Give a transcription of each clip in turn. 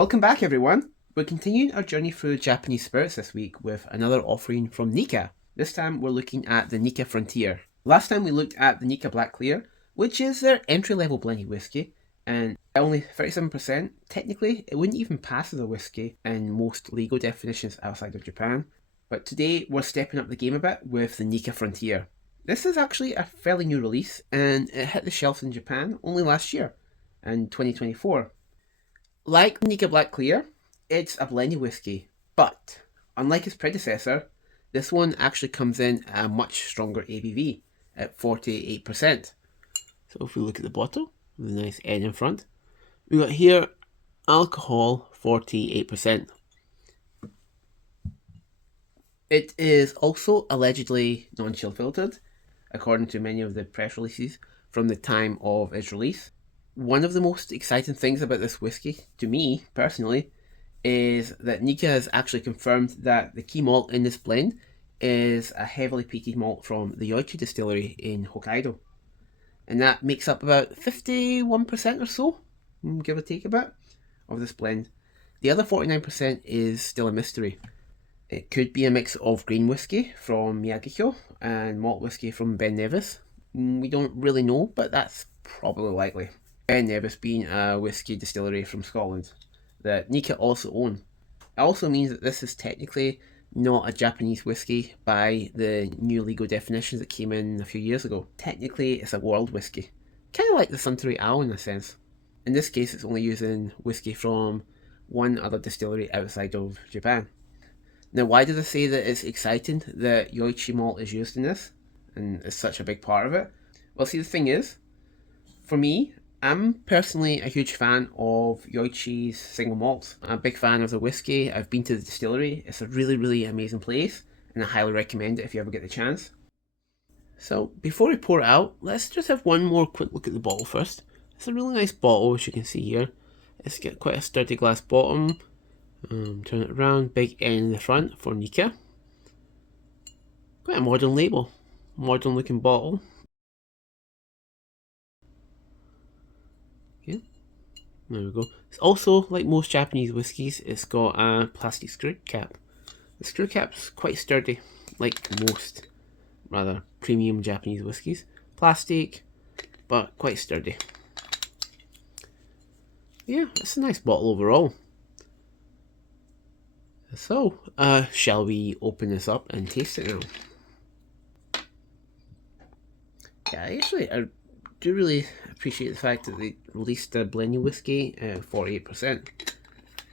Welcome back, everyone. We're continuing our journey through Japanese spirits this week with another offering from Nikka. This time we're looking at the Nikka Frontier. Last time we looked at the Nikka Black Clear, which is their entry-level blended whiskey, and only 37%. Technically, it wouldn't even pass as a whiskey in most legal definitions outside of Japan. But today we're stepping up the game a bit with the Nikka Frontier. This is actually a fairly new release, and it hit the shelves in Japan only last year, in 2024. Like Nikka Black Clear, it's a blended whiskey, but unlike its predecessor, this one actually comes in at a much stronger ABV at 48%. So if we look at the bottle, with a nice N in front, we got here alcohol 48%. It is also allegedly non-chill filtered, according to many of the press releases from the time of its release. One of the most exciting things about this whiskey, to me personally, is that Nikka has actually confirmed that the key malt in this blend is a heavily peated malt from the Yoichi distillery in Hokkaido. And that makes up about 51% or so, give or take a bit, of this blend. The other 49% is still a mystery. It could be a mix of green whiskey from Miyagikyo and malt whiskey from Ben Nevis. We don't really know, but that's probably likely. Ben Nevis being a whiskey distillery from Scotland that Nikka also own. It also means that this is technically not a Japanese whiskey by the new legal definitions that came in a few years ago. Technically, it's a world whiskey. Kind of like the Suntory Owl in a sense. In this case, it's only using whiskey from one other distillery outside of Japan. Now, why did I say that it's exciting that Yoichi malt is used in this and is such a big part of it? Well, see, the thing is, for me, I'm personally a huge fan of Yoichi's single malts. I'm a big fan of the whiskey. I've been to the distillery. It's a really, really amazing place, and I highly recommend it if you ever get the chance. So, before we pour it out, let's just have one more quick look at the bottle first. It's a really nice bottle, as you can see here. It's got quite a sturdy glass bottom. Turn it around, big N in the front for Nikka. Quite a modern label, modern looking bottle. Okay, there we go. It's also, like most Japanese whiskies, it's got a plastic screw cap. The screw cap's quite sturdy, like most rather premium Japanese whiskies. Plastic, but quite sturdy. Yeah, it's a nice bottle overall. So, shall we open this up and taste it now? Yeah, I do really appreciate the fact that they released a blended whiskey at 48%.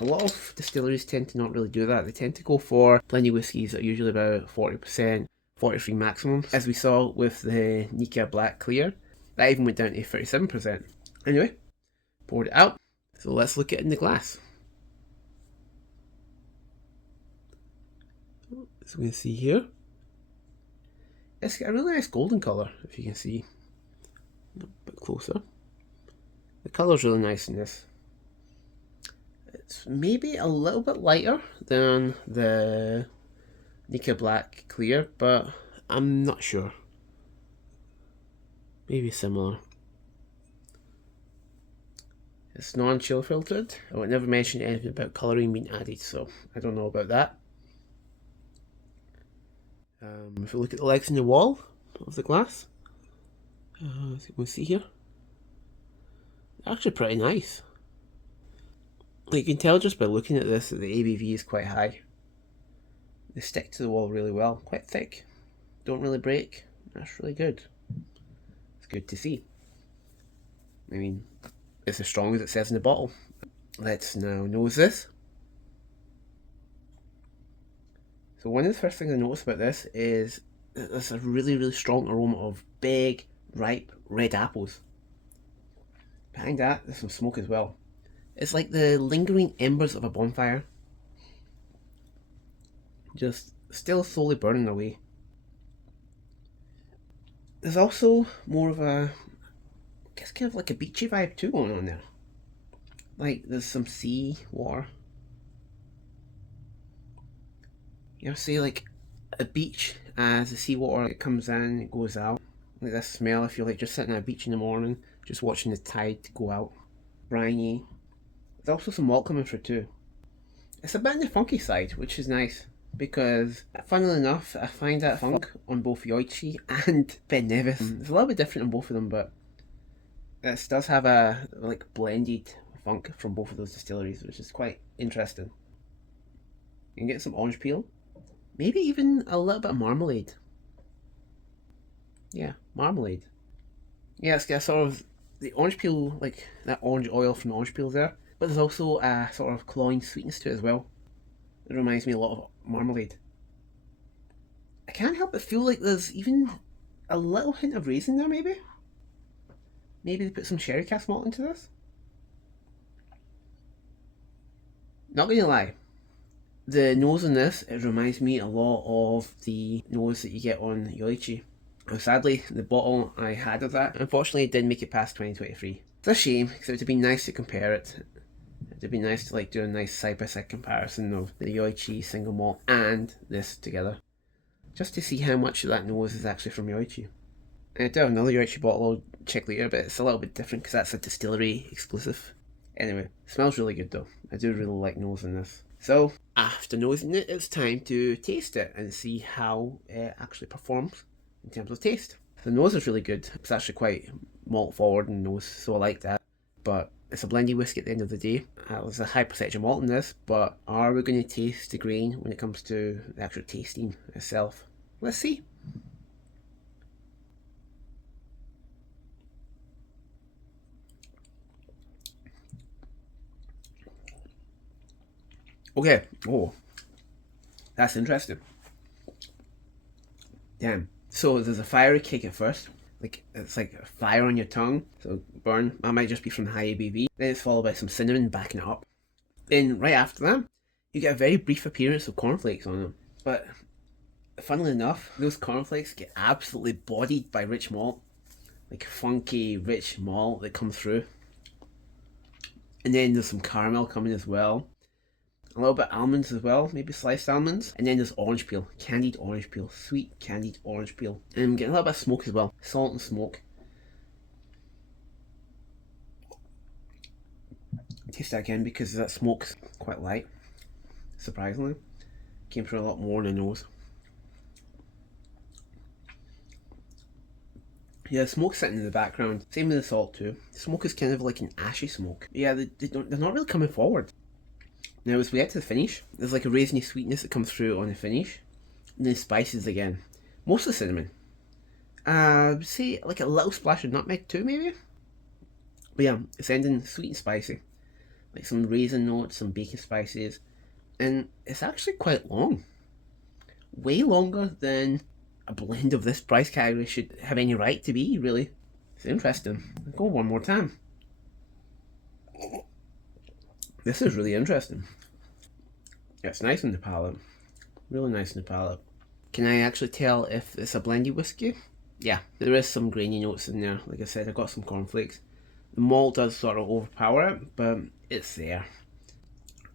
A lot of distilleries tend to not really do that. They tend to go for blended whiskies that are usually about 40%, 43 maximum, as we saw with the Nikka Black Clear. That even went down to 37%. Anyway, poured it out. So let's look at it in the glass. As we can see here, it's got a really nice golden colour, if you can see a bit closer. The colour's really nice in this. It's maybe a little bit lighter than the Nikka Black Clear, but I'm not sure. Maybe similar. It's non-chill filtered. I would never mention anything about colouring being added, so I don't know about that. If we look at the legs in the wall of the glass, as you can see here, they're actually pretty nice. You can tell just by looking at this that the ABV is quite high. They stick to the wall really well, quite thick, don't really break. That's really good. It's good to see. I mean, it's as strong as it says in the bottle. Let's now nose this. So one of the first things I noticed about this is that there's a really, really strong aroma of big, ripe, red apples. Behind that, there's some smoke as well. It's like the lingering embers of a bonfire. Just still slowly burning away. There's also more of a, I guess kind of like a beachy vibe too going on there. Like there's some sea water. You know, say like a beach as the seawater comes in, it goes out. Like this smell if you're like just sitting at a beach in the morning, just watching the tide go out. Briny, There's also some malt coming through too. It's a bit on the funky side, which is nice, because funnily enough, I find that funk on both Yoichi and Ben Nevis. It's a little bit different on both of them, but this does have a like blended funk from both of those distilleries, which is quite interesting. You can get some orange peel, maybe even a little bit of marmalade. Yeah, marmalade. Yeah, it's got sort of the orange peel, like that orange oil from the orange peel there, but there's also a sort of cloying sweetness to it as well. It reminds me a lot of marmalade. I can't help but feel like there's even a little hint of raisin there, maybe? Maybe they put some sherry cask malt into this? Not gonna lie, the nose on this, it reminds me a lot of the nose that you get on Yoichi. Sadly, the bottle I had of that, unfortunately, didn't make it past 2023. It's a shame, because it would have been nice to compare it. It would be nice to like do a nice side-by-side comparison of the Yoichi single malt and this together, just to see how much of that nose is actually from Yoichi. And I do have another Yoichi bottle I'll check later, but it's a little bit different because that's a distillery exclusive. Anyway, it smells really good though. I do really like nosing this. So, after nosing it, it's time to taste it and see how it actually performs in terms of taste. The nose is really good. It's actually quite malt forward in the nose, so I like that. But it's a blendy whiskey at the end of the day. There's a high percentage of malt in this, but are we going to taste the grain when it comes to the actual tasting itself? Let's see. Okay, oh, that's interesting. Damn. So there's a fiery kick at first. Like, it's like a fire on your tongue, so burn. That might just be from the high ABV. Then it's followed by some cinnamon backing it up. Then right after that, you get a very brief appearance of cornflakes on them. But funnily enough, those cornflakes get absolutely bodied by rich malt. Like funky, rich malt that comes through. And then there's some caramel coming as well. A little bit almonds as well, maybe sliced almonds. And then there's orange peel, candied orange peel, sweet candied orange peel. And I'm getting a little bit of smoke as well, salt and smoke. Taste that again because that smoke's quite light, surprisingly. Came through a lot more in the nose. Yeah, the smoke's sitting in the background. Same with the salt too. The smoke is kind of like an ashy smoke. Yeah, they're not really coming forward. Now as we get to the finish, there's like a raisiny sweetness that comes through on the finish. And then spices again. Mostly cinnamon. Say like a little splash of nutmeg too maybe? But yeah, it's ending sweet and spicy. Like some raisin notes, some baking spices. And it's actually quite long. Way longer than a blend of this price category should have any right to be, really. It's interesting. I'll go one more time. This is really interesting. It's nice in the palate. Really nice in the palate. Can I actually tell if it's a blendy whiskey? Yeah, there is some grainy notes in there. Like I said, I got some cornflakes. The malt does sort of overpower it, but it's there.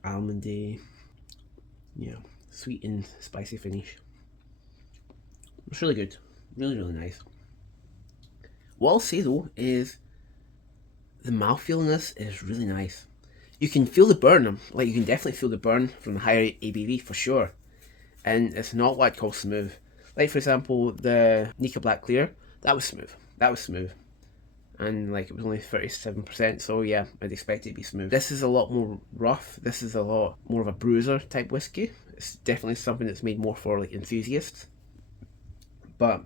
Almondy. Yeah, sweet and spicy finish. It's really good. Really, really nice. What I'll say though is the mouthfeel in this is really nice. You can feel the burn, like you can definitely feel the burn from the higher ABV for sure. And it's not what I'd call smooth. Like for example, the Nikka Black Clear, that was smooth. That was smooth. And like it was only 37%, so yeah, I'd expect it to be smooth. This is a lot more rough. This is a lot more of a bruiser type whiskey. It's definitely something that's made more for like enthusiasts. But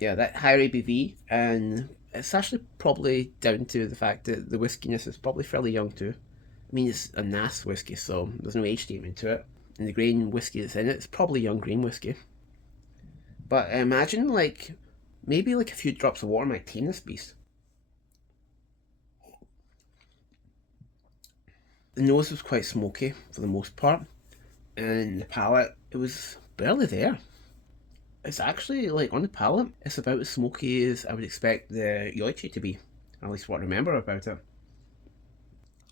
yeah, that higher ABV, and it's actually probably down to the fact that the whiskiness is probably fairly young too. I mean, it's a NAS whiskey, so there's no age statement to it. And the grain whiskey that's in it, it's probably young grain whiskey. But I imagine like maybe like a few drops of water might tame this beast. The nose was quite smoky for the most part, and the palate, it was barely there. It's actually, like, on the palate, it's about as smoky as I would expect the Yoichi to be. At least what I remember about it.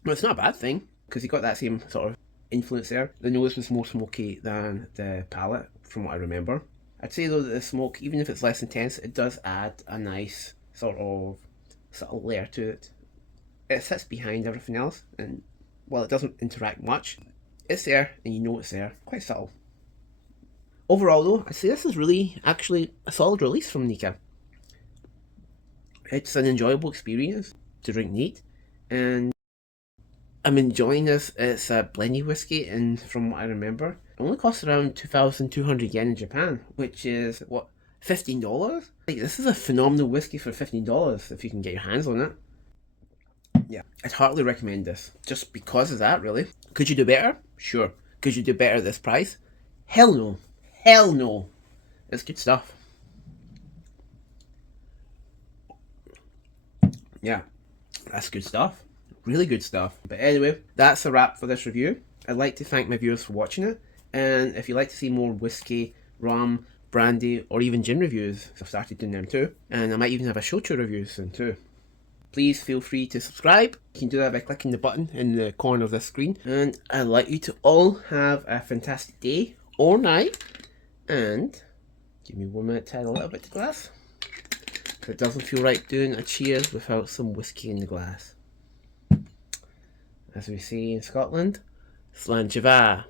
But it's not a bad thing, because you got that same sort of influence there. The nose was more smoky than the palate, from what I remember. I'd say though that the smoke, even if it's less intense, it does add a nice sort of subtle layer to it. It sits behind everything else, and while it doesn't interact much, it's there and you know it's there. Quite subtle. Overall though, I'd say this is really actually a solid release from Nikka. It's an enjoyable experience to drink neat, and I'm enjoying this. It's a blendy whiskey, and from what I remember, it only costs around 2,200 yen in Japan, which is what, $15? Like, this is a phenomenal whiskey for $15 if you can get your hands on it. Yeah, I'd heartily recommend this, just because of that, really. Could you do better? Sure. Could you do better at this price? Hell no. Hell no. It's good stuff. Yeah, that's good stuff. Really good stuff. But anyway, that's a wrap for this review. I'd like to thank my viewers for watching it. And if you'd like to see more whiskey, rum, brandy, or even gin reviews, I've started doing them too. And I might even have a shochu review soon too. Please feel free to subscribe. You can do that by clicking the button in the corner of the screen. And I'd like you to all have a fantastic day or night. And give me 1 minute to add a little bit to glass. It doesn't feel right doing a cheers without some whiskey in the glass. As we say in Scotland, Slanjava.